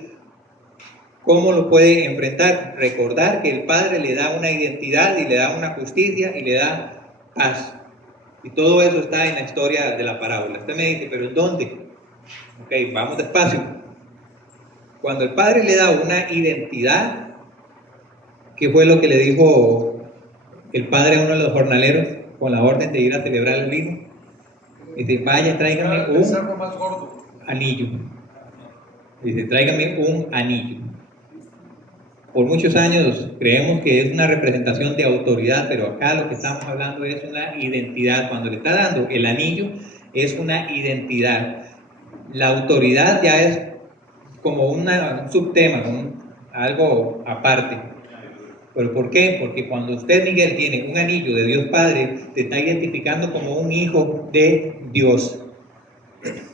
¿cómo lo puede enfrentar? Recordar que el padre le da una identidad y le da una justicia y le da paz. Y todo eso está en la historia de la parábola. Usted me dice, ¿pero en dónde? Ok, vamos despacio. Cuando el padre le da una identidad, ¿qué fue lo que le dijo el padre a uno de los jornaleros con la orden de ir a celebrar el vino? Dice, vaya, tráigame un anillo. Dice, tráigame un anillo. Por muchos años creemos que es una representación de autoridad, pero acá lo que estamos hablando es una identidad. Cuando le está dando el anillo, es una identidad. La autoridad ya es como un subtema, como algo aparte. ¿Pero por qué? Porque cuando usted, Miguel, tiene un anillo de Dios Padre, te está identificando como un hijo de Dios.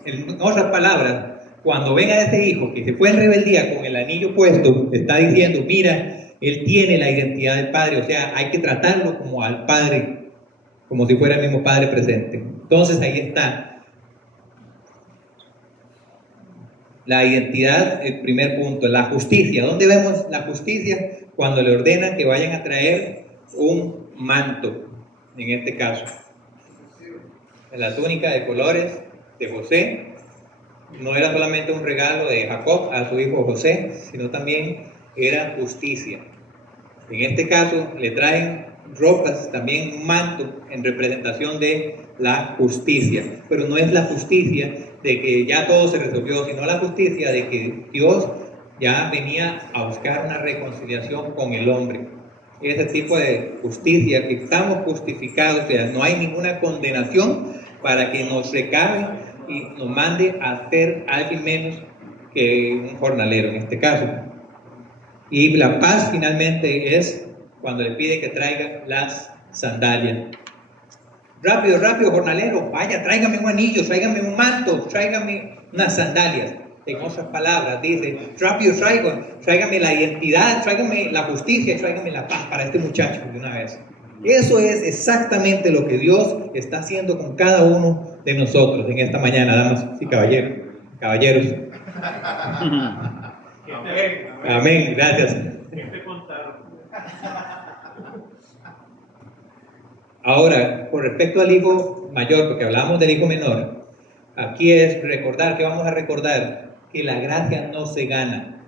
En otras palabras, cuando ven a este hijo que se fue en rebeldía con el anillo puesto, está diciendo, mira, él tiene la identidad del Padre, o sea, hay que tratarlo como al Padre, como si fuera el mismo Padre presente. Entonces ahí está la identidad, el primer punto, la justicia. ¿Dónde vemos la justicia? Cuando le ordenan que vayan a traer un manto, en este caso. La túnica de colores de José no era solamente un regalo de Jacob a su hijo José, sino también era justicia. En este caso le traen ropas, también un manto en representación de la justicia. Pero no es la justicia de que ya todo se resolvió, sino la justicia de que Dios ya venía a buscar una reconciliación con el hombre. Ese tipo de justicia, que estamos justificados, o sea, no hay ninguna condenación para que nos recabe y nos mande a ser alguien menos que un jornalero en este caso. Y la paz finalmente es cuando le pide que traiga las sandalias. Rápido, rápido, jornalero, vaya, tráigame un anillo, tráigame un manto, tráigame unas sandalias. En otras palabras, dice, rápido, tráigame la identidad, tráigame la justicia, tráigame la paz para este muchacho de una vez. Eso es exactamente lo que Dios está haciendo con cada uno de nosotros en esta mañana, damas y caballeros. Amén, gracias. Ahora, con respecto al hijo mayor, porque hablamos del hijo menor, aquí es recordar, que vamos a recordar que la gracia no se gana,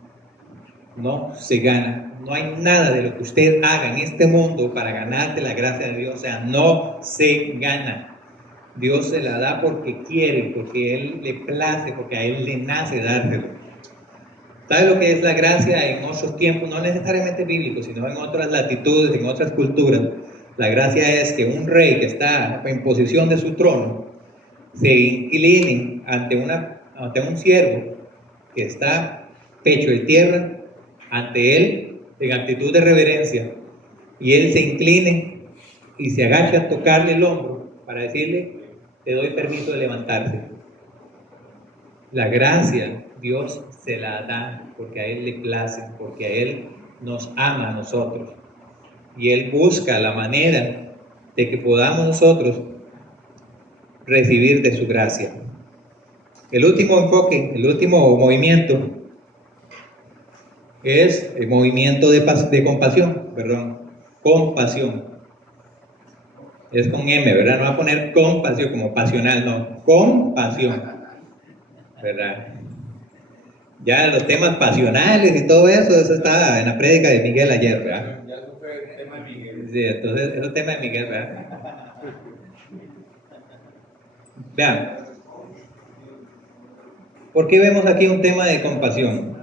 no se gana. No hay nada de lo que usted haga en este mundo para ganarte la gracia de Dios, o sea, no se gana. Dios se la da porque quiere, porque Él le place, porque a Él le nace dárselo. ¿Sabe lo que es la gracia en otros tiempos? No necesariamente bíblicos, sino en otras latitudes, en otras culturas. La gracia es que un rey que está en posición de su trono se incline ante un siervo que está pecho y tierra ante él en actitud de reverencia, y él se incline y se agacha a tocarle el hombro para decirle: te doy permiso de levantarse. La gracia Dios se la da porque a Él le place, porque a Él nos ama a nosotros. Y Él busca la manera de que podamos nosotros recibir de su gracia. El último enfoque, el último movimiento es el movimiento de compasión, compasión. Es con M, ¿verdad? No va a poner compasión como pasional, no, compasión, ¿verdad? Ya los temas pasionales y todo eso está en la prédica de Miguel ayer, ¿verdad? Ya eso fue el tema de Miguel. Sí, entonces es el tema de Miguel, ¿verdad? Vean, ¿por qué vemos aquí un tema de compasión?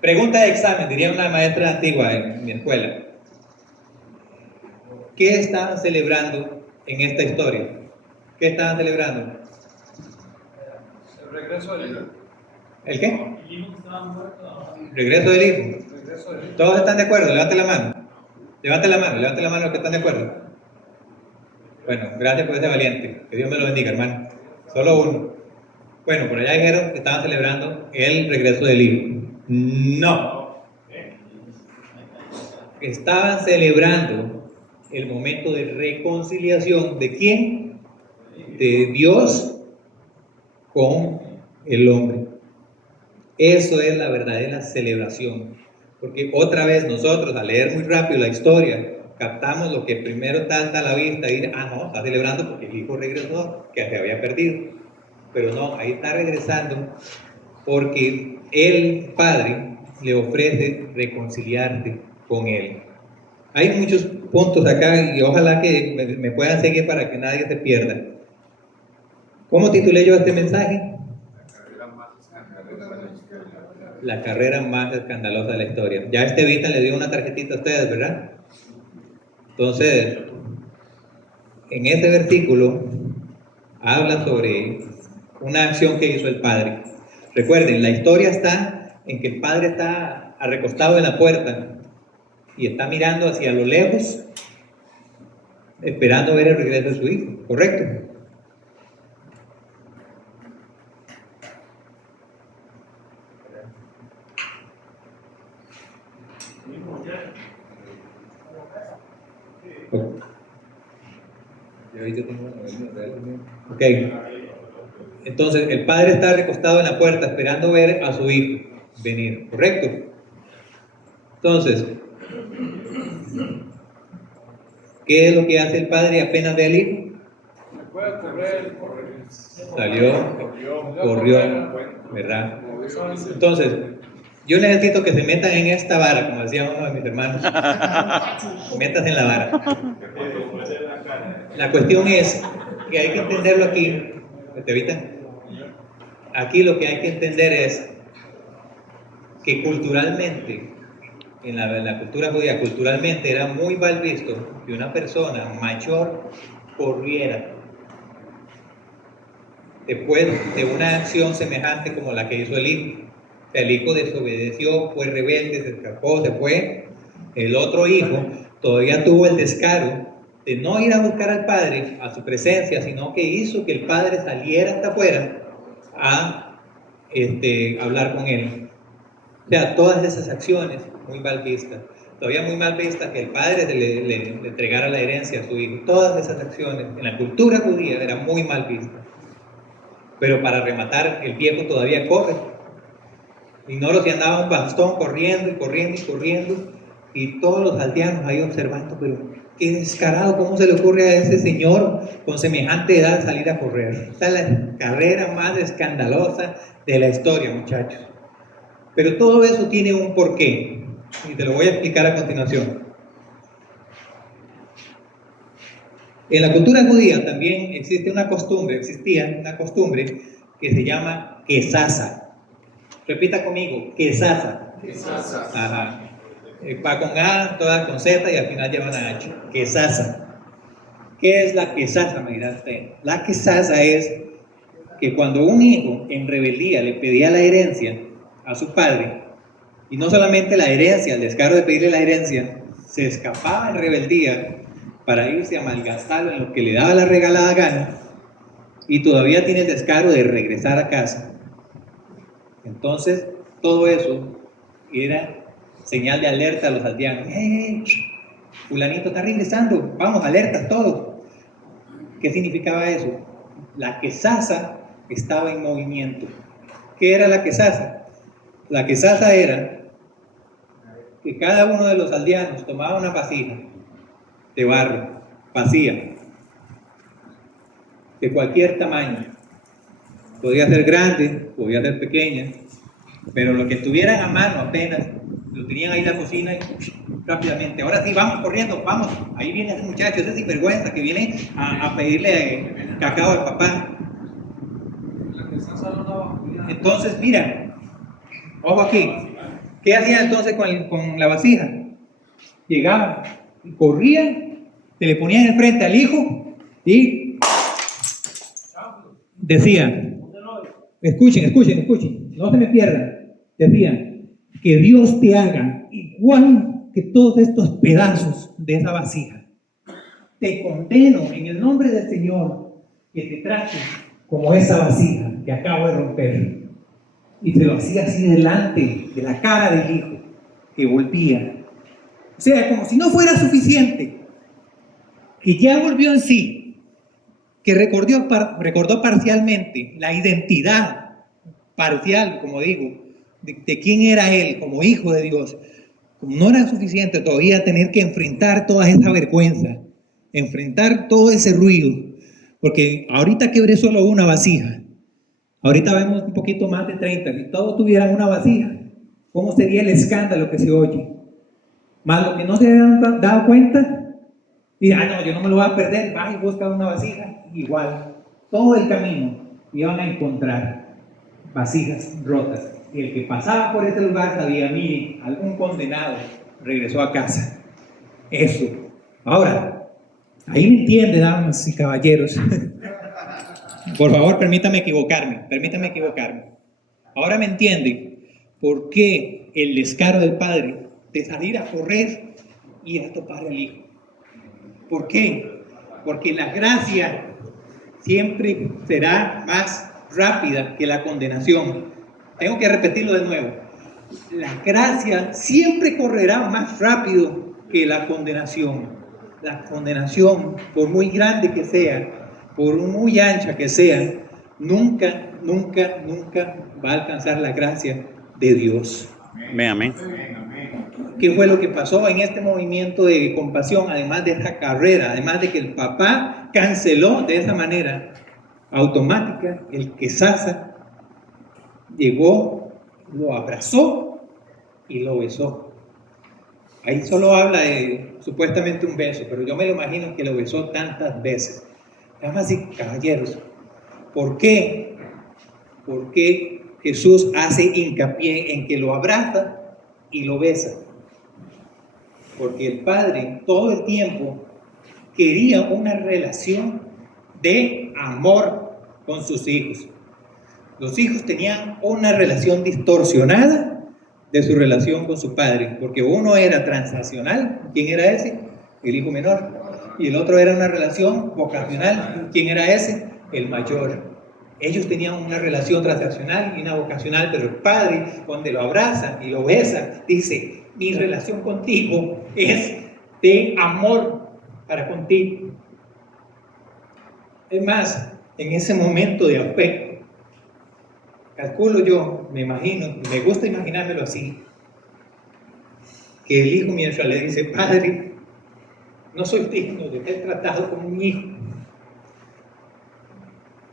Pregunta de examen, diría una maestra antigua en mi escuela. ¿Qué estaban celebrando en esta historia? ¿Qué estaban celebrando? El regreso del hijo. ¿El qué? Regreso del hijo. ¿Todos están de acuerdo? Levante la mano. Levante la mano los que están de acuerdo. Bueno, gracias por ese valiente. Que Dios me lo bendiga, hermano. Solo uno. Bueno, por allá dijeron que estaban celebrando el regreso del hijo. No. Estaban celebrando el momento de reconciliación. ¿De quién? De Dios con el hombre. Eso es la verdadera celebración. Porque otra vez nosotros, al leer muy rápido la historia, captamos lo que primero salta a la vista y no, está celebrando porque el hijo regresó, que se había perdido. Pero no, ahí está regresando porque el Padre le ofrece reconciliarte con Él. Hay muchos puntos acá y ojalá que me puedan seguir para que nadie se pierda. ¿Cómo titulé yo este mensaje? La carrera más escandalosa de la historia. Ya Estevita le dio una tarjetita a ustedes, ¿verdad? Entonces, en este versículo habla sobre una acción que hizo el Padre. Recuerden, la historia está en que el Padre está recostado en la puerta y está mirando hacia lo lejos, esperando ver el regreso de su hijo, ¿correcto? Ok, entonces el padre está recostado en la puerta esperando ver a su hijo venir, ¿correcto? Entonces, ¿qué es lo que hace el padre apenas ve al hijo? Correr. Salió, corrió, ¿verdad? Entonces, Yo necesito que se metan en esta vara, como decía uno de mis hermanos. Métanse en la vara. La cuestión es que hay que entenderlo aquí. ¿Te evitan? Aquí lo que hay que entender es que culturalmente, en la cultura judía, culturalmente era muy mal visto que una persona mayor corriera después de una acción semejante como la que hizo el hijo. El hijo desobedeció, fue rebelde, se escapó, se fue. El otro hijo todavía tuvo el descaro de no ir a buscar al padre a su presencia, sino que hizo que el padre saliera hasta afuera a hablar con él. O sea, todas esas acciones muy mal vistas. Todavía muy mal vistas que el padre le entregara la herencia a su hijo. Todas esas acciones en la cultura judía eran muy mal vistas. Pero para rematar, el viejo todavía corre. Ignoro si andaba un bastón corriendo y corriendo y corriendo, y todos los aldeanos ahí observando, pero qué descarado, ¿cómo se le ocurre a ese señor con semejante edad salir a correr? Esta es la carrera más escandalosa de la historia, muchachos. Pero todo eso tiene un porqué, y te lo voy a explicar a continuación. En la cultura judía también existía una costumbre que se llama quesasa. Repita conmigo, quesasa. Quesasa. Ajá. Va con A, todas con Z y al final llevan a H. Quesasa. ¿Qué es la quesasa? Me dirá usted. La quesasa es que cuando un hijo en rebeldía le pedía la herencia a su padre, y no solamente la herencia, el descaro de pedirle la herencia, se escapaba en rebeldía para irse a malgastarlo en lo que le daba la regalada gana, y todavía tiene el descaro de regresar a casa. Entonces, todo eso era señal de alerta a los aldeanos. ¡Hey! Fulanito está regresando, vamos, alertas todos. ¿Qué significaba eso? La quesasa estaba en movimiento. ¿Qué era la quesasa? La quesasa era que cada uno de los aldeanos tomaba una vasija de barro, vacía, de cualquier tamaño. Podía ser grande, podía ser pequeña, pero lo que tuvieran a mano apenas, lo tenían ahí en la cocina y rápidamente. Ahora sí, vamos corriendo, vamos. Ahí viene ese muchacho, ese sinvergüenza que viene a pedirle cacao al papá. Entonces, mira, ojo aquí. ¿Qué hacían entonces con la vasija? Llegaban, corrían, se le ponían enfrente al hijo y decían, escuchen, no se me pierdan. Decían, que Dios te haga igual que todos estos pedazos de esa vasija. Te condeno en el nombre del Señor que te trate como esa vasija que acabo de romper. Y se lo hacía así delante de la cara del hijo, que volvía. O sea, como si no fuera suficiente, que ya volvió en sí, que recordó parcialmente la identidad parcial, como digo, de quién era él como hijo de Dios. Como no era suficiente todavía tener que enfrentar toda esa vergüenza, enfrentar todo ese ruido, porque ahorita quebré solo una vasija, ahorita vemos un poquito más de 30, si todos tuvieran una vasija, ¿cómo sería el escándalo que se oye? Más lo que no se habían dado cuenta, y no, yo no me lo voy a perder, va y busca una vasija, igual, todo el camino iban a encontrar vasijas rotas. Y el que pasaba por ese lugar sabía, mire, algún condenado regresó a casa. Eso. Ahora, ahí me entiende, damas y caballeros. Por favor, permítame equivocarme. Ahora me entiende por qué el descaro del padre de salir a correr y a topar al hijo. ¿Por qué? Porque la gracia siempre será más rápida que la condenación. Tengo que repetirlo de nuevo. La gracia siempre correrá más rápido que la condenación. La condenación, por muy grande que sea, por muy ancha que sea, nunca va a alcanzar la gracia de Dios. Amén. ¿Qué fue lo que pasó en este movimiento de compasión? Además de esta carrera, además de que el papá canceló de esa manera automática, el quesasa llegó, lo abrazó y lo besó. Ahí solo habla de supuestamente un beso, pero yo me lo imagino que lo besó tantas veces. Damas y caballeros, ¿por qué? ¿Por qué Jesús hace hincapié en que lo abraza y lo besa? Porque el Padre todo el tiempo quería una relación de amor con sus hijos. Los hijos tenían una relación distorsionada de su relación con su padre, porque uno era transaccional. ¿Quién era ese? El hijo menor. Y el otro era una relación vocacional. ¿Quién era ese? El mayor. Ellos tenían una relación transaccional y una vocacional, pero el padre, cuando lo abraza y lo besa, dice: mi relación contigo es de amor para contigo. Es más, en ese momento de afecto, calculo yo, me imagino, me gusta imaginármelo así, que el hijo mientras le dice: padre, no soy digno de ser tratado como un hijo,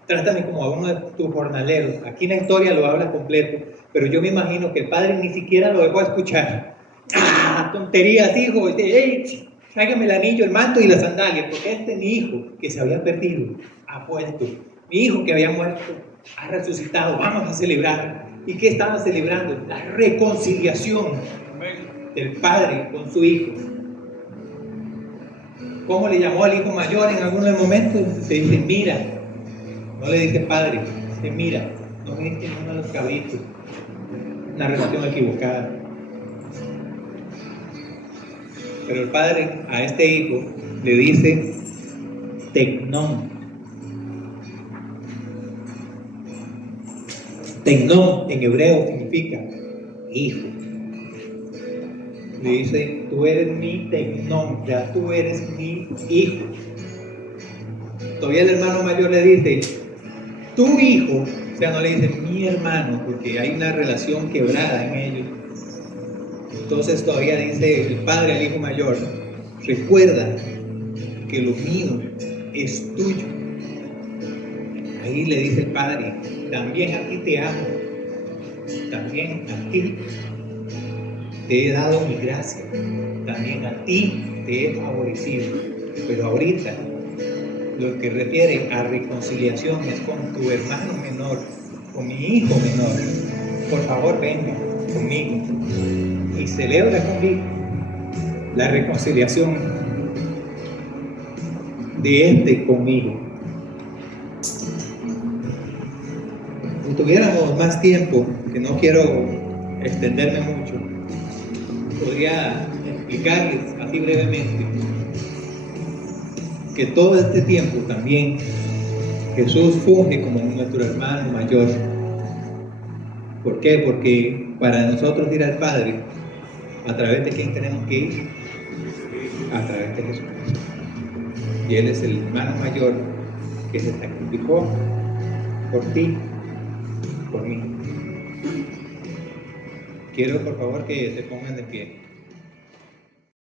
trátame como a uno de tus jornaleros. Aquí la historia lo habla completo, pero yo me imagino que el padre ni siquiera lo dejó escuchar. ¡Ah, tonterías, hijo! ¡Ey, tráigame el anillo, el manto y las sandalias! Porque este es mi hijo que se había perdido, ha vuelto. Mi hijo que había muerto ha resucitado, vamos a celebrar. ¿Y qué estaban celebrando? La reconciliación del padre con su hijo. ¿Cómo le llamó al hijo mayor en algunos momentos? Se dice: mira. No le dice padre, dice: mira. No me dice uno de los cabritos. Una relación equivocada. Pero el padre a este hijo le dice tecnón. Tecnón en hebreo significa hijo. Le dice: tú eres mi tecnón, ya tú eres mi hijo. Todavía el hermano mayor le dice: tu hijo. O sea, no le dice mi hermano, porque hay una relación quebrada en ellos. Entonces todavía dice el padre al hijo mayor: recuerda que lo mío es tuyo. Ahí le dice el padre: también a ti te amo, también a ti te he dado mi gracia, también a ti te he favorecido. Pero ahorita lo que refiere a reconciliación es con tu hermano menor, con mi hijo menor. Por favor, venga conmigo y celebra conmigo la reconciliación de este conmigo. Si tuviéramos más tiempo, que no quiero extenderme mucho, podría explicarles así brevemente que todo este tiempo también Jesús funge como nuestro hermano mayor. ¿Por qué? Porque para nosotros ir al Padre, ¿a través de quién tenemos que ir? A través de Jesucristo. Y Él es el hermano mayor que se sacrificó por ti, por mí. Quiero por favor que se pongan de pie.